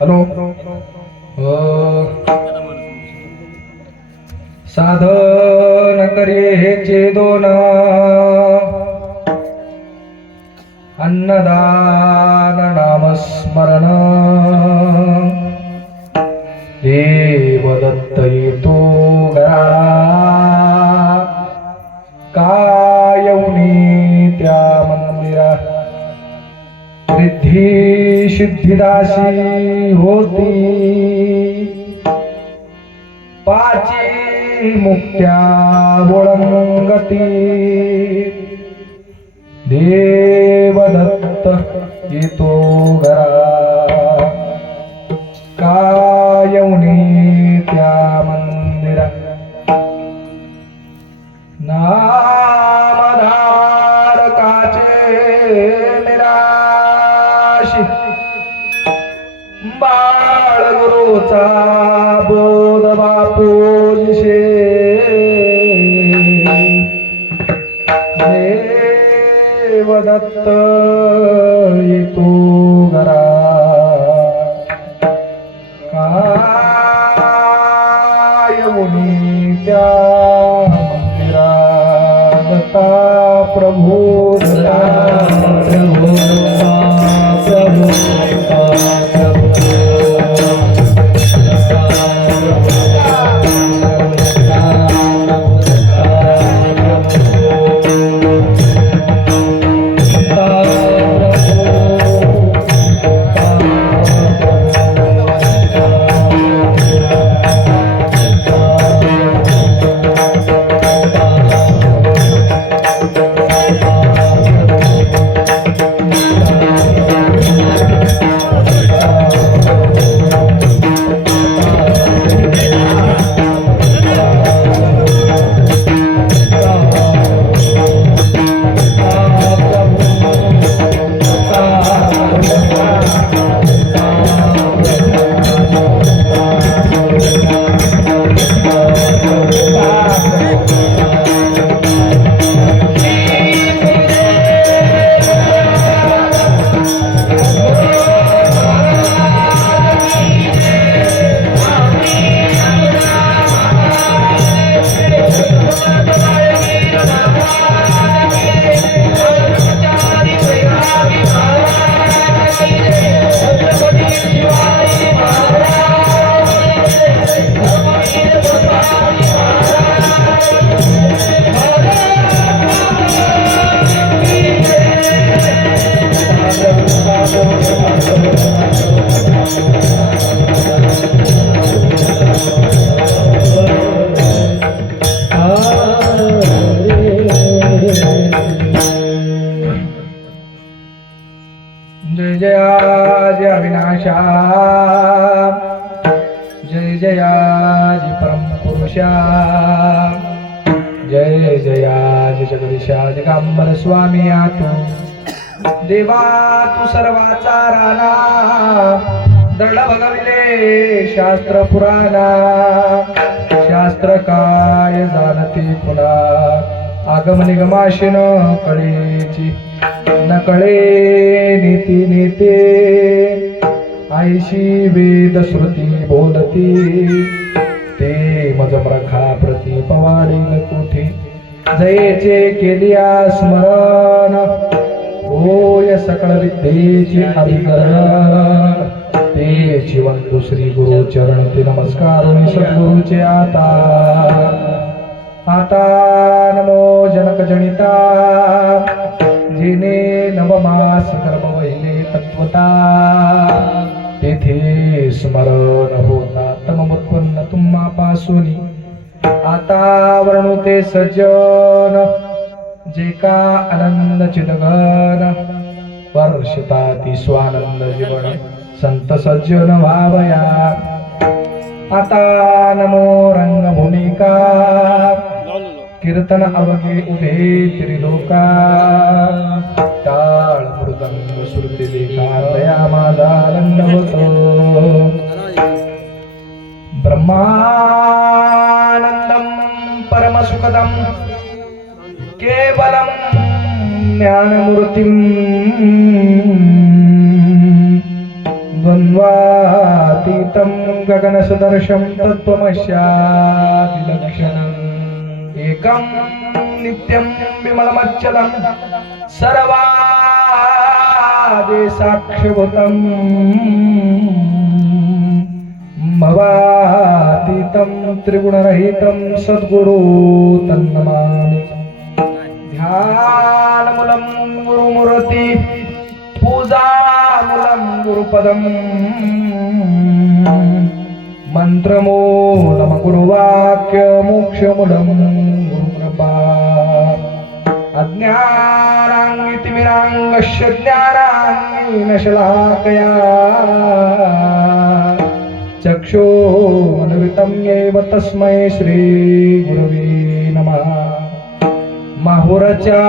Hello साधन करेचे दोन अन्नदान नामस्मरण देवदत्त येतो घरा कायवनी त्या मंदिरा रिद्धी सिद्धिदासी होती पाची मुक्त्या ओळंगती देवदत्त येतो घरा कायवनी त्या मंदिरा नामधारकाचे निराशी बाळगुरूचा बोध बापूजिशे देवदत्त येतो घरा कायवनी त्या मंदिरा दत्ता प्रभू दत्ता प्रभू प्रभू जय जयाजि अविनाशा जय जयाजि परम पुरुषा जय जयाजि जगदीशा जगांबर स्वामी तू देवा तू सर्वाचा राणा दड भगविले शास्त्र पुराणा शास्त्र काय जाणती पुन्हा आगम निगमाशी न कळेची न कळे नीती नेते आईशी वेद श्रुती बोलती ते मजमरखा प्रति पवाडील कोठे जयेचे केलिया स्मरण होय सकळ विद्येचे अभिकरण ते जीवन श्री गुरु चरण ते नमस्कार सद्गुरूचे आता नमो जनक जनिता जिने नवमास कर्म वहिले तत्वता तेथे स्मरण होता तममुत्पन्न तुम्हापासून आता वर्णुते सज्जन जे का आनंद चिदघन वर्षता ती स्वानंद जीवन संत सज्जन भावया आता नमो रंगभूमिका कीर्तन अवघे उभे त्रिलोका टाळ मृदंग सुरते लेखा दया माझा दंडवतो ब्रह्मानंदम परमसुखदम केवलम ज्ञानमूर्तिम द्वन्द्वातीतं गगनसदृशं तत्त्वमस्यादिलक्षणम् एकं नित्यं विमलमच्चलं सर्वादि साक्ष्यभूतम् भवातीतं त्रिगुणरहितं सद्गुरु तन्नमामि ध्यानमूलं गुरुमूर्ति पूजामूलं गुरुपदम् मंत्रमूलं गुरुवाक्य मोक्षमूलं गुरुकृपा अज्ञानाङ्गितिमिराङ्गस्य ज्ञानाङ्गेन शलाकया चक्षुमन्वितं येव तस्मै श्री गुरवे नमः माहुरचा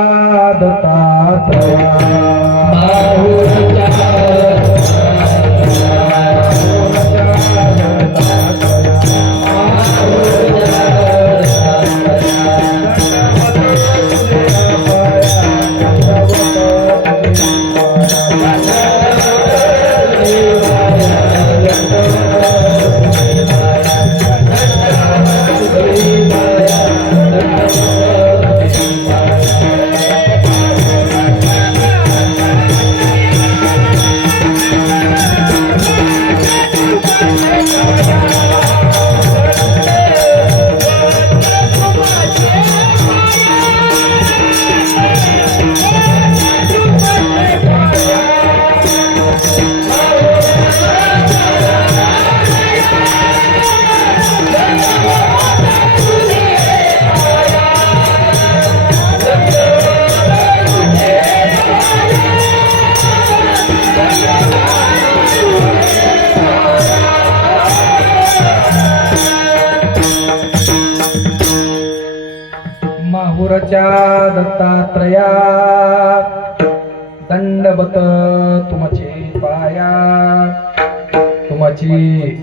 दत्तात्रया माहुरच्या दत्तात्रया दंडवत तुमचे पाया तुमची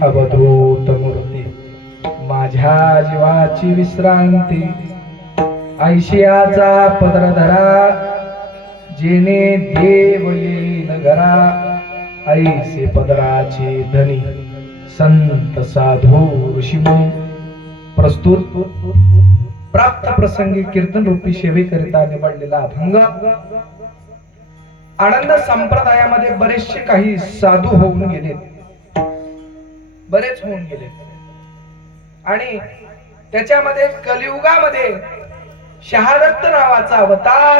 अवधूत मूर्ती माझ्या जीवाची विश्रांती ऐशियाचा पदर धरा जेने देव येईल घरा ऐसे पदराचे धनी संत साधू ऋषीमुनी प्रस्तुत प्राप्त प्रसंगी कीर्तन रूपी सेवेकरिता निवडलेला अभंग आनंद संप्रदायामध्ये बरेचसे काही साधू होऊन गेले बरेच होऊन गेले आणि त्याच्यामध्ये कलियुगामध्ये शहादत्त नावाचा अवतार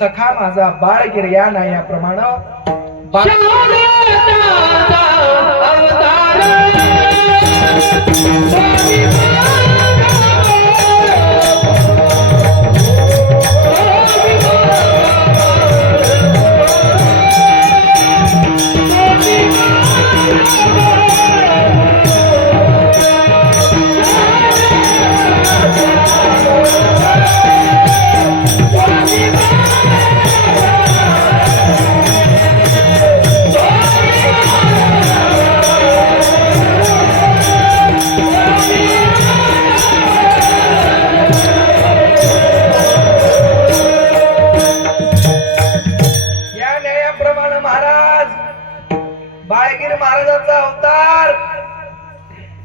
सखा माझा बाळगिर या नायाप्रमाणे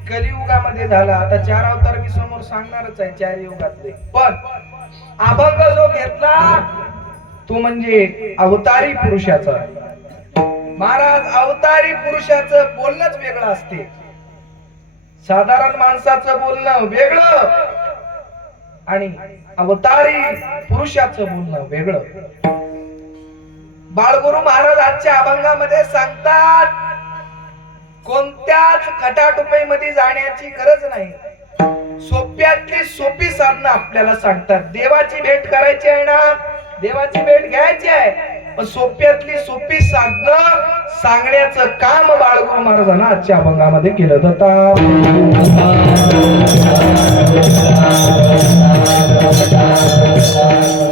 कलियुगामध्ये झाला. आता 4 अवतार मी समोर सांगणारच आहे 4 युगातले, पण अभंग जो घेतला तो म्हणजे अवतारी पुरुषाचा. महाराज अवतारी पुरुषाचं बोलणंच वेगळं असते, साधारण माणसाचं बोलणं वेगळं आणि अवतारी पुरुषाचं बोलणं वेगळं. बाळगुरु महाराज आजच्या अभंगामध्ये सांगतात कोणत्याच खटाटोपीमध्ये जाण्याची गरज नाही, सोप्यातली सोपी साधना आपल्याला सांगतात. देवाची भेट करायची आहे ना, देवाची भेट घ्यायची आहे, पण सोप्यातली सोपी साधना सांगण्याचं काम बाळगुरु महाराजांना आजच्या अभंगामध्ये केलं जातं.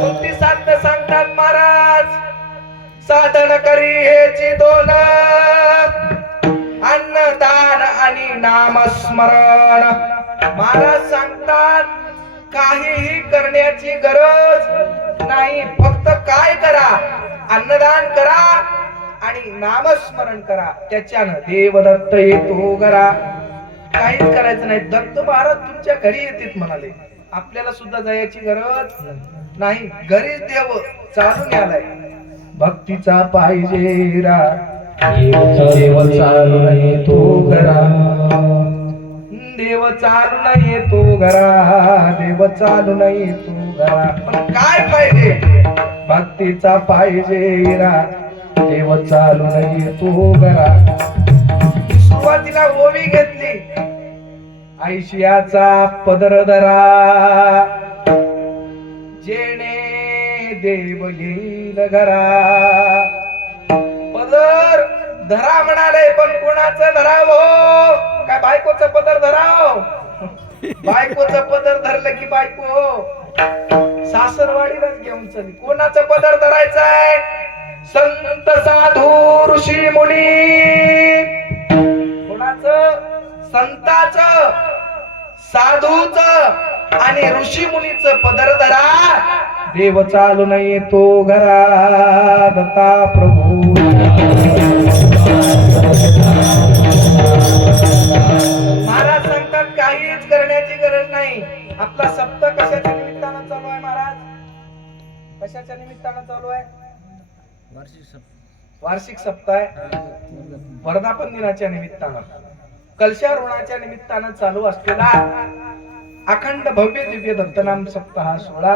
कोणती साधना सांगतात महाराज? साधन करी हेची 2, अन्नदान आणि नामस्मरण. महाराज सांगतात काहीही करण्याची गरज नाही, फक्त काय करा? अन्नदान करा आणि नामस्मरण करा. त्याच्यानं देवदत्त येतो घरा. काहीच करायचं नाही. दत्त महाराज तुमच्या घरी येतात म्हणाले. आपल्याला सुद्धा जायची गरज नाही. घरीच देव चालून आलाय. भक्तीचा पाहिजे रा. देव चालून येतो घरा. देव चालून येतो घरा. देव चालून येतो घरा. पण काय पाहिजे? भक्तीचा पाहिजे रा. देव चालून येतो घरा. सुरुवातीला ओवी घेतली. ऐशियाचा पदर धरा. जेणे देव येईल घरा. पदर धरा म्हणाले, पण कोणाचं धरावं? काय बायकोचं पदर धराव? बायकोचं पदर धरलं की बायको सासरवाडीलाच घेऊन चली. कोणाचं पदर धरायचंय? संत साधू ऋषी मुनी. कोणाचं? संताचं, साधूचं आणि ऋषी मुनीचं पदर धरा. देव चालून येतो घरा. दत्ता प्रभू. महाराज सांगतात काहीच करण्याची गरज नाही. आपला सप्ताह कशाच्या निमित्तानं चालू आहे महाराज? कशाच्या निमित्तानं चालू आहे? वार्षिक सप्ताह आहे. वर्धापन दिनाच्या निमित्तानं, कलशारोहणाच्या निमित्तानं चालू असलेला अखंड भव्य दिव्य दत्तनाम सप्ताह सोहळा.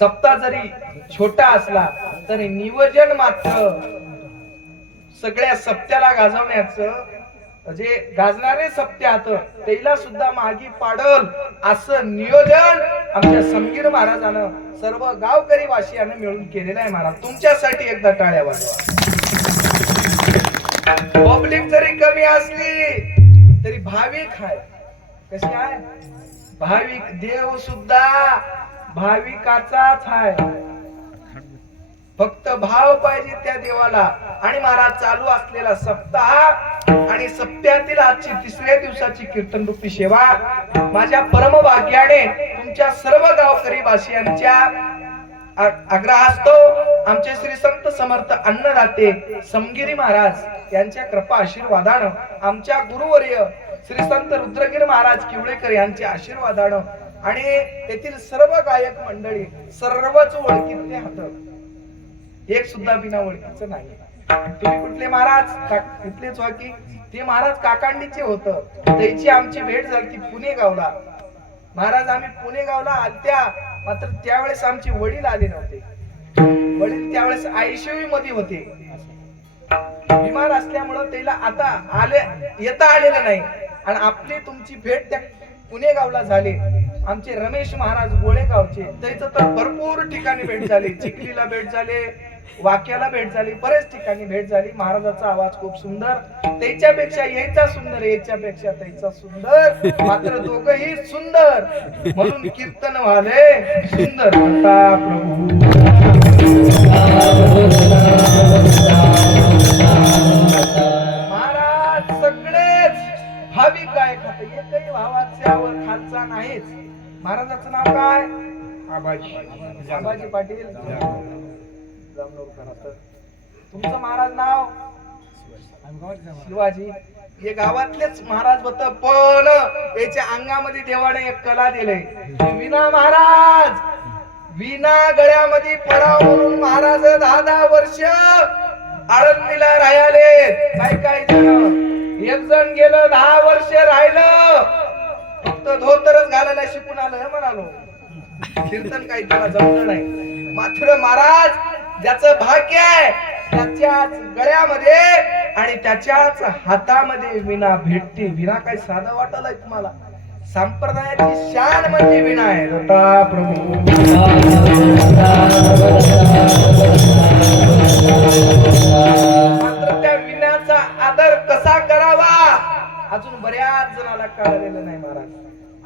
सप्ताह जरी छोटा असला तरी नियोजन मात्र सगळ्या सप्त्याला गाजवण्याचं, जे गाजणारे सप्त्यात त्याला सुद्धा मागी पाडल असं नियोजन आमच्या समगीर महाराजानं सर्व गावकरी वासियांना मिळून केलेलं आहे. महाराज तुमच्यासाठी एकदा टाळ्या वाजवा. पब्लिक जरी कमी असली तरी भाविक आहे. कशी आहे? भाविक. देव सुद्धा भाविकाचाच आहे. फक्त भाव पाहिजे त्या देवाला. आणि महाराज चालू असलेला सप्ताह आणि सप्त्यातील आजची तिसऱ्या दिवसाची कीर्तन रूपी सेवा माझ्या परम भाग्याने तुमच्या सर्व गावकरी वासियांच्या आग्रहास्तो आमचे श्री संत समर्थ अन्नदाते समगिरी महाराज यांच्या कृपा आशीर्वादानं, आमच्या गुरुवर्य श्री संत रुद्रगिरी महाराज किवळेकर यांच्या आशीर्वादानं आणि तेथील सर्व गायक मंडळी सर्वच ओळखीतले हात. एक सुद्धा बिना ओळखीचं नाही. तुम्ही कुठले महाराज? इथलेच व्हा की? ते महाराज काकांडीचे होतं. त्याची आमची भेट झाली की पुणे गावला. महाराज आम्ही पुणे गावला आलत्या, मात्र त्यावेळेस आमचे वडील आले नव्हते. वडील त्यावेळेस ICU मध्ये होते. बिमार असल्यामुळं त्याला आता येता आलेलं नाही. आणि आपली तुमची भेट त्या पुणे गावला झाली. आमचे रमेश महाराज गोळेगावचे, त्याचं तर भरपूर ठिकाणी भेट झाली. चिखलीला भेट झाली, वाक्याला भेट झाली, बरेच ठिकाणी भेट झाली. महाराजाचा आवाज खूप सुंदर. त्याच्यापेक्षा यायचा सुंदर, याच्यापेक्षा त्याचा सुंदर, मात्र दोघही सुंदर. म्हणून कीर्तन व्हाले सुंदर. दत्ता प्रभू. महाराज सगळेच भाविक गायक होते. एकही भावाच्यावर खालचा नाहीच. महाराजाचं नाव काय? आबाजी पाटील जामनोरकर. तुमचं महाराज नाव? शिवाजी. हे गावातलेच महाराज होत, पण याच्या अंगामध्ये देवाने एक कला दिले. विना महाराज, विना गळ्यामध्ये पडाव म्हणून महाराज 10 वर्ष आळंदीला राहिले. काय जण, एक जण गेलं 10 वर्ष राहिलं, फक्त धोतरच घालायला शिकून आलं म्हणालो. कीर्तन काही त्याला जमलं नाही. मात्र महाराज ज्याचं भाग्य आहे त्याच्याच गळ्यामध्ये आणि त्याच्याच हातामध्ये विना भेटते. विना काय साधं वाटलंय तुम्हाला? संप्रदायाची शान म्हणजे विना आहे. दत्ता प्रभू. मात्र त्या विनाचा आदर कसा करावा अजून बऱ्याच जणाला कळलेलं नाही. महाराज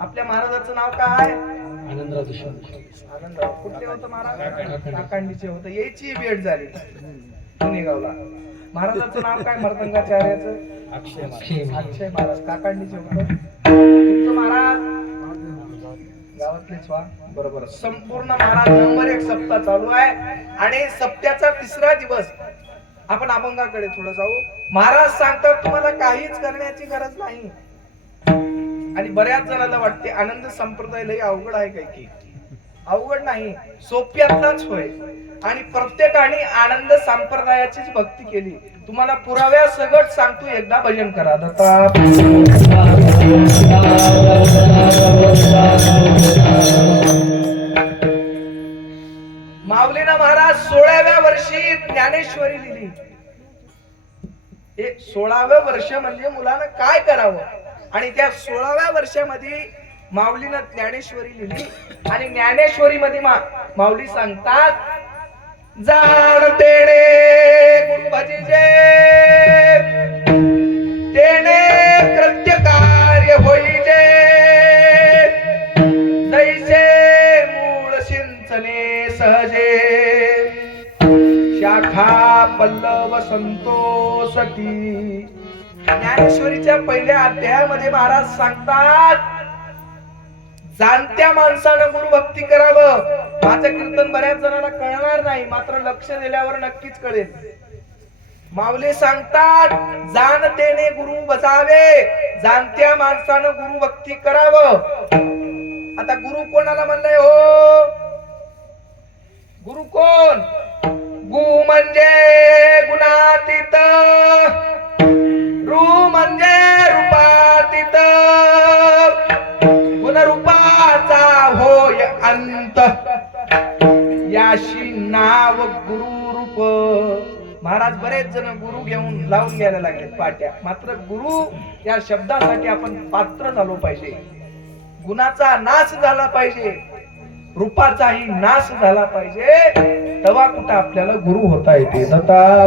आपल्या महाराजाचं नाव काय? आनंदराव देशमुख. आनंदराव कुठले होतं महाराज? काकांडीचे होते. याची भेट झाली पुणे गावला. महाराजाचं नाव काय? मर्दंगाचार्याचं अक्षय महाराज. काकांडीचे होतं. तुमचं महाराज गावातलेच व्हा. बरोबर. संपूर्ण महाराज नंबर 1 सप्ताह चालू आहे आणि सप्त्याचा 3रा दिवस आपण अभंगाकडे थोडं जाऊ. महाराज सांगतात तुम्हाला काहीच करण्याची गरज नाही. आणि बऱ्याच जणांना वाटते आनंद संप्रदाय लय अवघड आहे काय की. अवघड नाही, सोप्यातलाच होय. आणि प्रत्येकाने आनंद संप्रदायाचीच भक्ती केली. तुम्हाला पुराव्या सगट सांगतो, एकदा भजन करा. दत्ता माऊलीना महाराज 16व्या वर्षी ज्ञानेश्वरी लिहिली. 16व्या वर्ष म्हणजे मुलानं काय करावं, आणि त्या 16व्या वर्षामध्ये माऊलीनं ज्ञानेश्वरी लिहिली. आणि ज्ञानेश्वरी मध्ये माऊली सांगतात, जाण तेणे गुरु भजिजे तेणे कृत्य कार्य होईजे, दैसे मूळ सिंचने सहजे, शाखा पल्लव संतोषती. ज्ञानेश्वरीच्या पहिल्या अध्यायामध्ये महाराज सांगतात, जाणत्या माणसानं गुरु भक्ती करावं. माझं कीर्तन बऱ्याच जणांना कळणार नाही, मात्र लक्ष दिल्यावर नक्कीच कळेल. माऊली सांगतात, जाणतेने गुरु बजावे, जाणत्या माणसानं गुरु भक्ती करावं. आता गुरु कोणाला म्हणलंय हो? गुरु कोण? गु म्हणजे गुणातीत, रू म्हणजे रूपातीत, गुणरूपाचा होय अंत, याशी नाव गुरु रूप. महाराज बरेच जण गुरु घेऊन लावून घ्यायला लागले पाट्या, मात्र गुरु या शब्दासाठी आपण पात्र झालो पाहिजे. गुणाचा नाश झाला पाहिजे, रूपाचाही नाश झाला पाहिजे, तेव्हा कुठं आपल्याला गुरु होता येते. दत्ता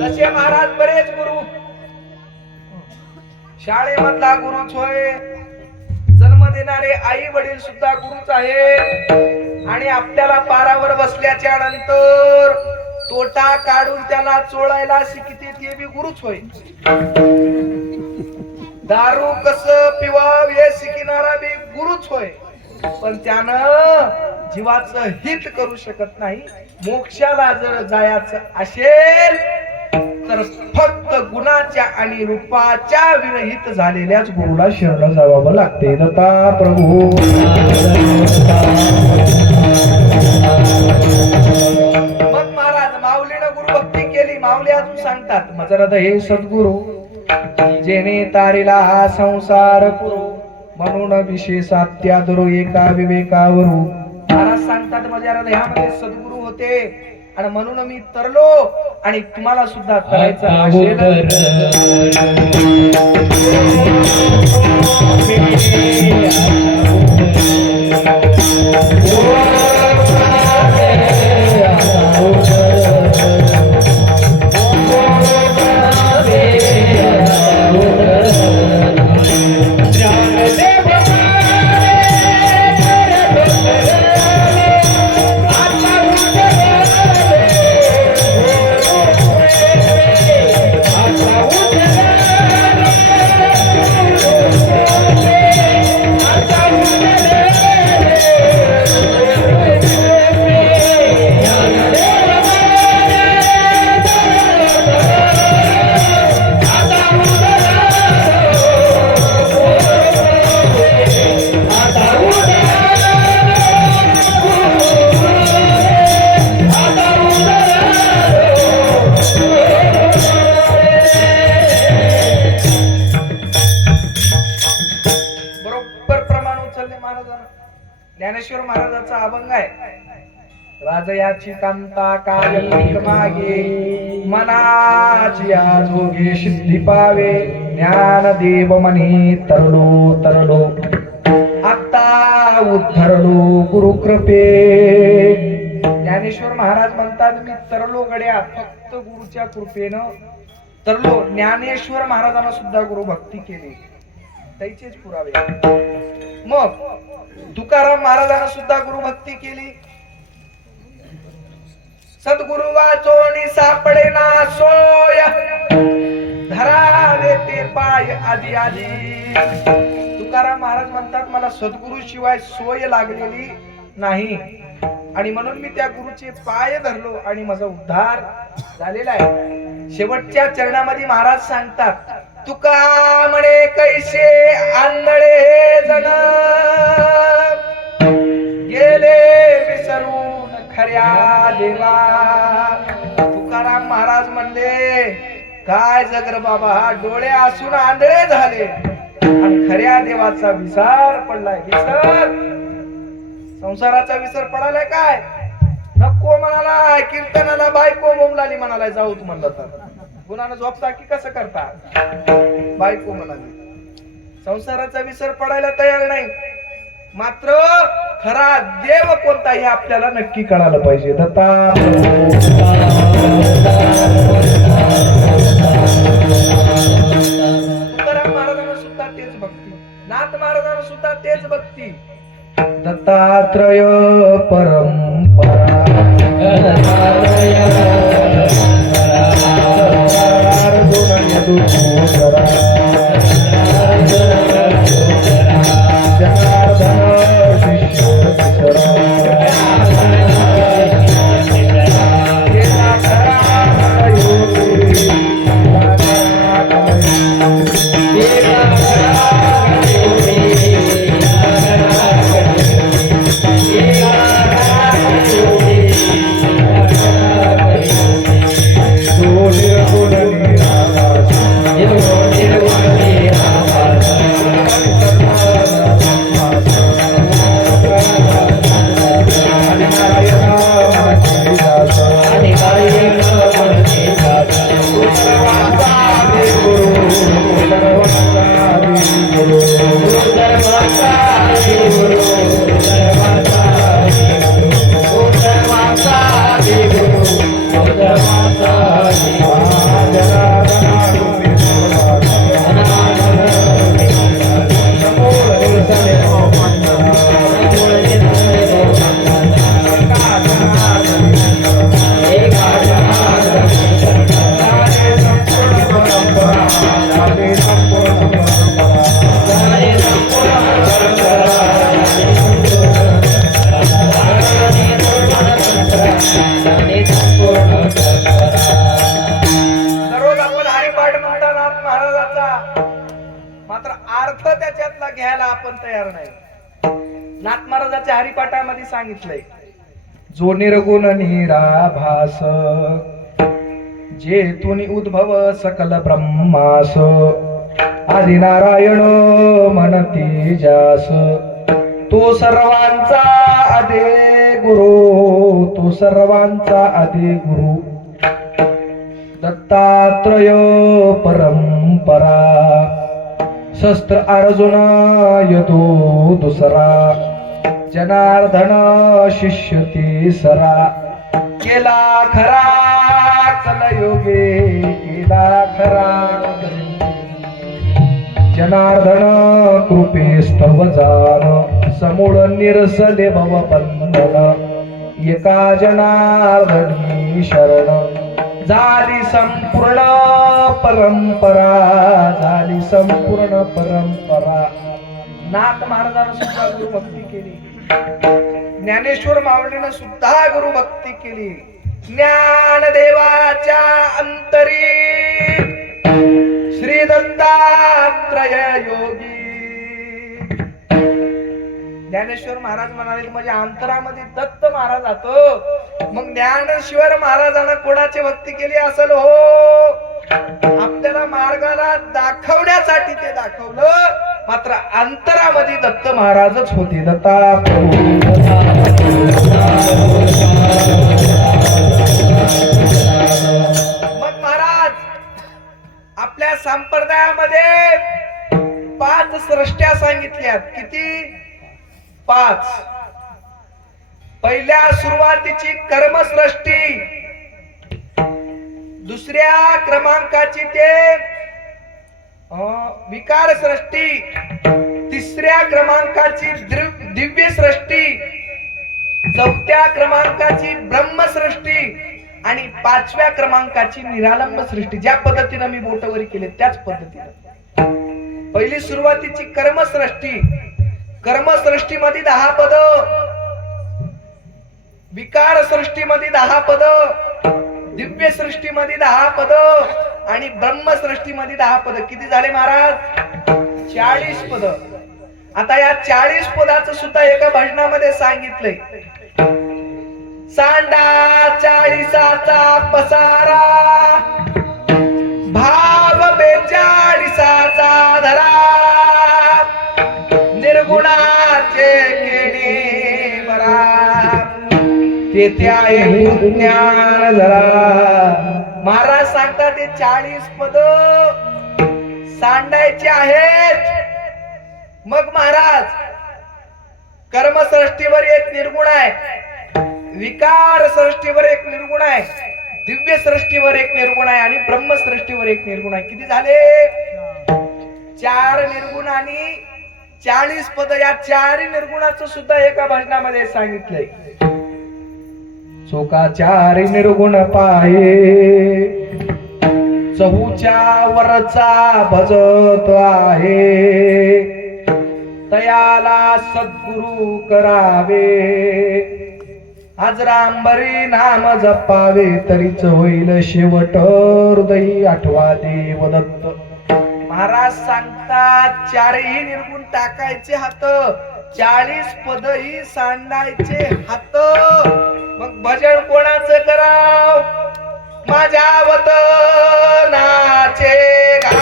तसे महाराज बरेच गुरु. शाळेमधला गुरुच होय, जन्म देणारे आई वडील सुद्धा गुरुच आहे. आणि आपल्याला पारावर बसल्याच्या नंतर तोटा काढून त्याला चोळायला शिकते ते बी गुरुच होय. दारू कसं पिवाव हे शिकणारा बी गुरुच होय. पण त्यानं जीवाचं हित करू शकत नाही. मोक्षाला जर जायचं असेल तर फक्त गुणाच्या आणि रूपाच्या विरहित झालेल्याच गुरुला शरण जावावं लागते. दत्ता प्रभू मग महाराज माऊलीनं गुरुभक्ती केली. माऊली अजून सांगतात, मजरद हे सद्गुरु जेने तारिला हा संसार पुरो, म्हणून विशेषात्या दुरो एका विवेकावरू. महाराज सांगतात, माझ्या ह्यामध्ये सद्गुरु होते आणि म्हणून मी तरलो, आणि तुम्हाला सुद्धा करायचं असेल ज्ञानेश्वर महाराजांचा अभंग आहे. राजयाची कांता काय मागे, मनाची जोगे सिद्धी पावे, ज्ञान देव मनी तरलो तरलो, आता उद्धरलो गुरु कृपे. ज्ञानेश्वर महाराज म्हणतात, मी तरलो गड्या फक्त गुरुच्या कृपेनं तरलो. ज्ञानेश्वर महाराजांना सुद्धा गुरु भक्ती केली, त्याचेच पुरावे. मग तुकाराम महाराजांना सुद्धा गुरु भक्ती केली. सद्गुरु वाचोनी सापडे ना सोय, धरावे ते पाय आधी आधी. तुकाराम महाराज म्हणतात, मला सद्गुरु शिवाय सोय लागलेली नाही. आणि म्हणून मी त्या गुरुचे पाय धरलो आणि माझा उद्धार झालेला आहे. शेवटच्या चरणामध्ये महाराज सांगतात, तुका म्हणे कैसे आंधळे जण गेले विसरून खऱ्या देवा. तुकाराम महाराज म्हणले, काय जगर बाबा, डोळे असून आंधळे झाले आणि खऱ्या देवाचा विसर पडलाय. विसर, संसाराचा विसर पडालाय. काय नको म्हणाला, कीर्तनाला बायको बोंबलाली म्हणालाय, जाऊ तू म्हणलं तर गुणानं झोपता की कसं करता, बायको म्हणाली. संसाराचा विसर पडायला तयार नाही. मात्र खरा देव कोणता हे आपल्याला नक्की कळालं पाहिजे. दत्ता तुकाराम महाराजांना सुद्धा तेच भक्ती, नाथ महाराजांना सुद्धा तेच भक्ती. दत्तात्रय परंपरा हरिपाठामध्ये सांगितलंय, जो निर्गुण निराभास जे तुनी उद्भव सकल ब्रह्मास आदि नारायण म्हणती जास तो सर्वांचा आदि गुरु, तो सर्वांचा आदि गुरु दत्तात्रय परंपरा शस्त्र अर्जुना यतो दुसरा जनार्दन शिष्य तिसरा केला खरा कलयुगे केला खरा जनार्दन कृपेस्तव जान समूळ निरसले भवबंधन एका जनार्दनी शरण झाली संपूर्ण परंपरा झाली संपूर्ण परंपरा. नाथ महाराजांनी सुद्धा गुरुभक्ती केली, ज्ञानेश्वर माऊलीनं सुद्धा गुरुभक्ती केली. ज्ञानदेवाच्या अंतरी श्री दत्तात्रय योगी. ज्ञानेश्वर महाराज म्हणाले माझ्या अंतरामध्ये दत्त महाराज जातो. मग ज्ञानेश्वर महाराजांना कोणाची भक्ती केली असेल हो? आपल्याला मार्गाला दाखवण्यासाठी ते दाखवलं, मात्र अंतरामध्ये दत्त महाराजच होते. दत्ता मग महाराज आपल्या संप्रदायामध्ये 5 सृष्ट्या सांगितल्यात. किती? 5. पहिल्या सुरुवातीची कर्मसृष्टी, दुसऱ्या क्रमांकाची ते विकार सृष्टी, तिसऱ्या क्रमांकाची दिव्य सृष्टी, चौथ्या क्रमांकाची ब्रह्मसृष्टी आणि 5व्या क्रमांकाची निरालंब सृष्टी. ज्या पद्धतीने मी बोटवरी केले त्याच पद्धतीने पहिली सुरुवातीची कर्मसृष्टी. कर्मसृष्टीमध्ये 10 पद, विकार सृष्टीमध्ये 10 पद, दिव्य सृष्टीमध्ये 10 पद आणि ब्रह्म सृष्टीमध्ये 10 पद. किती झाले महाराज? 40 पद. आता या 40 पदाचं सुद्धा एका भजनामध्ये सांगितलंय. सांडा 40चा पसारा, भाव 42चा धरा, निर्गुणाचे केणे बरा, तेथे आहे ज्ञान जरा. महाराज सांगतात ते 40 पद सांडायचे आहेत. मग महाराज कर्मसृष्टीवर एक निर्गुण आहे, विकार सृष्टीवर एक निर्गुण आहे, दिव्य सृष्टीवर एक निर्गुण आहे आणि ब्रह्म सृष्टीवर एक निर्गुण आहे. किती झाले? 4 निर्गुण आणि 40 पद. या 4 निर्गुणाचं सुद्धा एका भजनामध्ये सांगितलंय. चोका 4 निर्गुण पाहे, चहूच्या वरचा भजत आहे, तयाला सद्गुरु करावे, आज रामबरी नाम जपावे, तरीच होईल शेवट हृदयी आठवा देव दत्त. महाराज सांगतात 4ही निर्गुण टाकायचे हात, 40 पदही सांडायचे हात. मग भजन कोणाचं कराव? माझ्या वतनाचे गाव.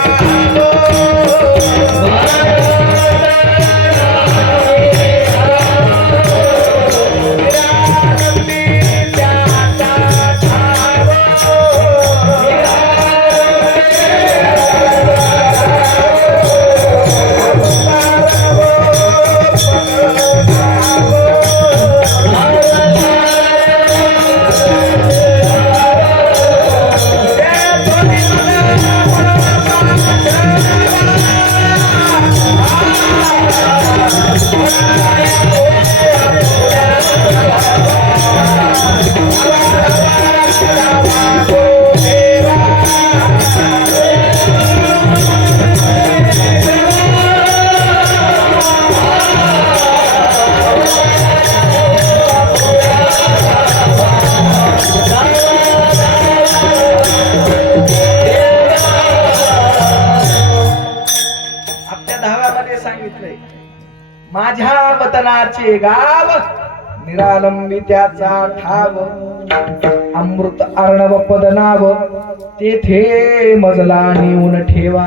माझ्या वतनाचे गाव, निरालंबी त्याचा ठाव, अमृत अर्णव पद नाव, तेथे मजला नेऊन ठेवा,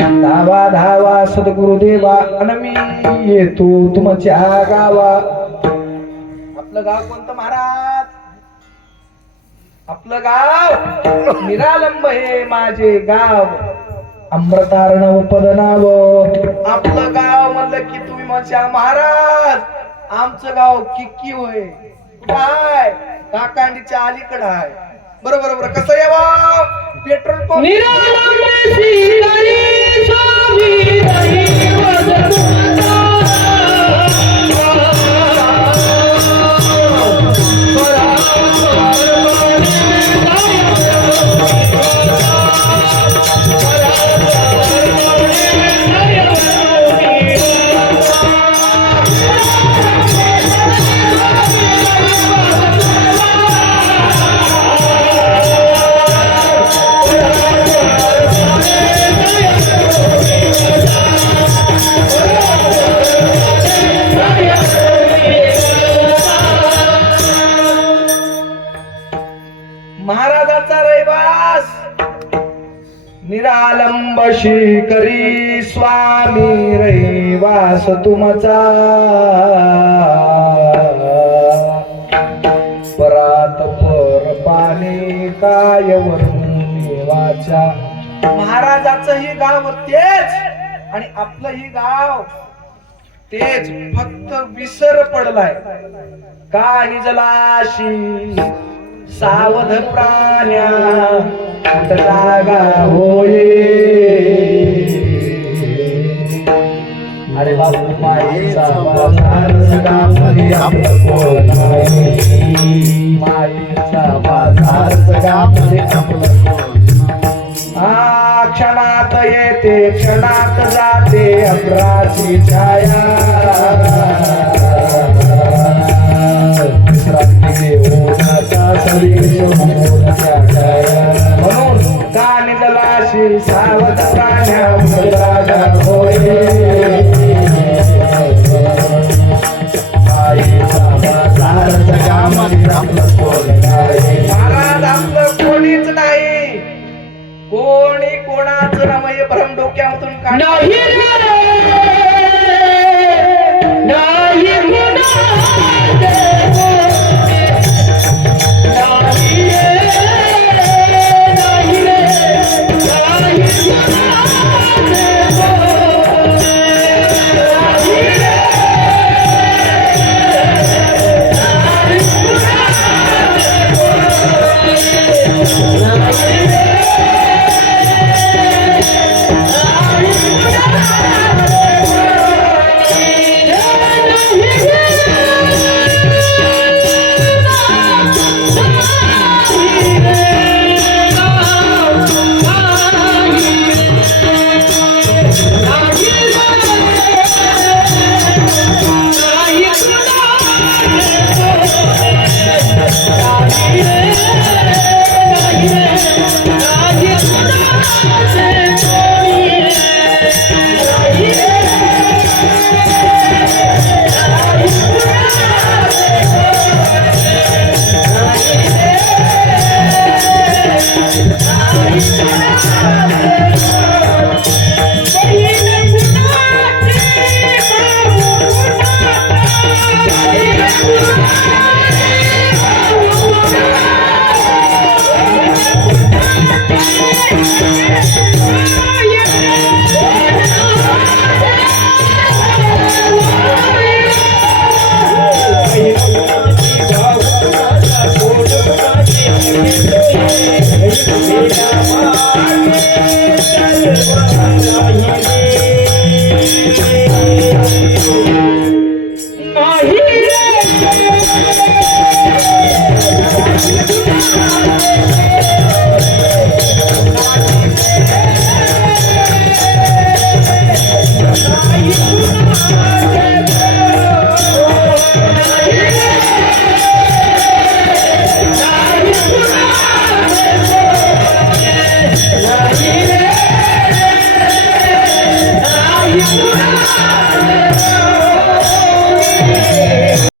धावा धावा सद्गुरुदेवा, अन मी येतो तुमच्या गावा. आपलं गाव कोणतं महाराज? आपलं गाव निरालंब हे माझे गाव, अमृतार्णव पद नाव. आपलं गाव म्हणलं की तुम्ही म्हणशा महाराज आमचं गाव किक्की होय. काय? काकांडीच्या अलीकडे आहे. बरोबर बरोबर. कसं यावा? Petrol pump. महाराजाचा रहिवास निरालंब श्रीकरी स्वामी रहिवास तुमचा, परात पर पाने काय वरून देवाच्या. महाराजाचं ही गाव तेच आणि आपलं ही गाव तेच, फक्त विसर पडलाय. का निजलाशी सावध प्राण्या कुठ जागा होये. अरे बाबू माईचा बाजार जगामध्ये आपलं कोण नाही, माईचा बाजार जगामध्ये आपलं कोण. क्षणात येते क्षणात जाते अकराची छाया, विश्रांती म्हणून कान दलाशी सावध प्राण्या मुलाला होय महाराज आपलं कोणीच नाही कोणी कोणाचं रमय भ्रम डोक्यामधून नाही Yeah.